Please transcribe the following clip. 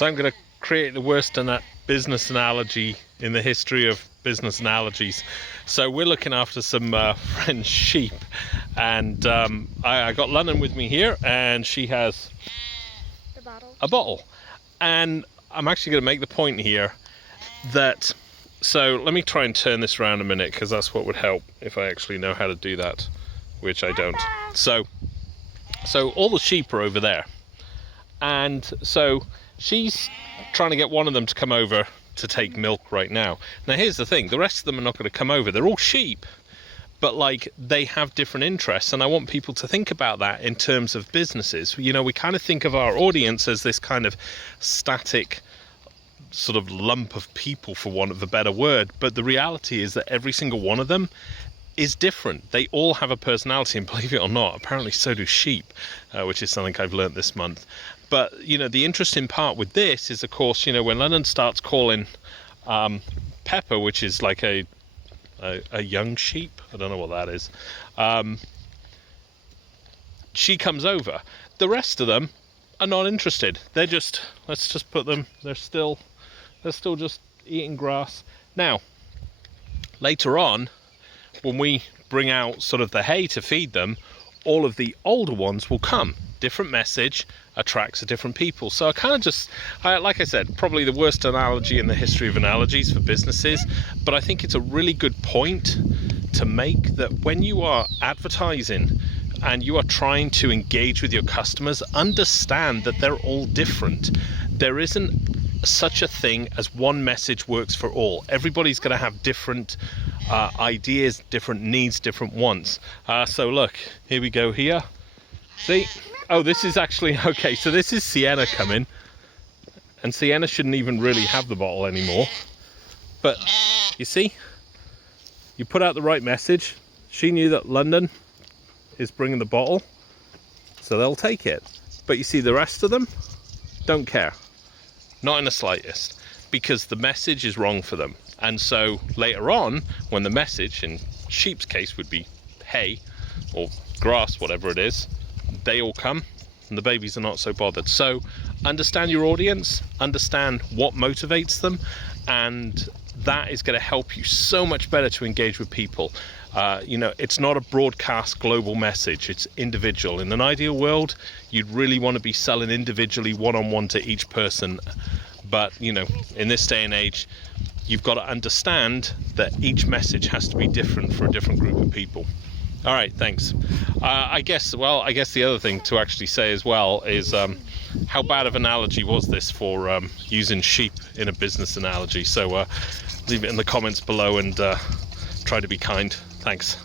So I'm going to create the worst business analogy in the history of business analogies. So we're looking after some French sheep, and I got London with me here, and she has a bottle. And I'm actually going to make the point here that, so let me try and turn this around a minute, because that's what would help if I actually know how to do that, which I don't. So all the sheep are over there, and so she's trying to get one of them to come over to take milk right now. Now here's the thing, the rest of them are not going to come over. They're all sheep, but like they have different interests, and I want people to think about that in terms of businesses. You know, we kind of think of our audience as this kind of static sort of lump of people, for want of a better word, but the reality is that every single one of them is different. They all have a personality, and believe it or not, apparently so do sheep, which is something I've learned this month. But you know, the interesting part with this is, of course, you know, when London starts calling Pepper, which is like a young sheep, I don't know what that is, she comes over. The rest of them are not interested. They're just, let's just put them, they're still just eating grass. Now later on, when we bring out sort of the hay to feed them, all of the older ones will come. Different message attracts a different people. So I kind of just, like I said, probably the worst analogy in the history of analogies for businesses, but I think it's a really good point to make, that when you are advertising and you are trying to engage with your customers, understand that they're all different. There isn't such a thing as one message works for all. Everybody's going to have different ideas, different needs, different wants. So look, here we go here. See? Oh, this is actually, okay, so this is Sienna coming. And Sienna shouldn't even really have the bottle anymore. But you see, you put out the right message. She knew that London is bringing the bottle, so they'll take it. But you see, the rest of them don't care. Not in the slightest, because the message is wrong for them. And so later on, when the message, in sheep's case, would be hay or grass, whatever it is, they all come, and the babies are not so bothered. So understand your audience, understand what motivates them, and that is going to help you so much better to engage with people. You know, it's not a broadcast global message, it's individual. In an ideal world, you'd really want to be selling individually, one-on-one to each person. But, you know, in this day and age, you've got to understand that each message has to be different for a different group of people. All right, thanks. I guess the other thing to actually say as well is how bad of an analogy was this for using sheep in a business analogy? So leave it in the comments below and try to be kind. Thanks.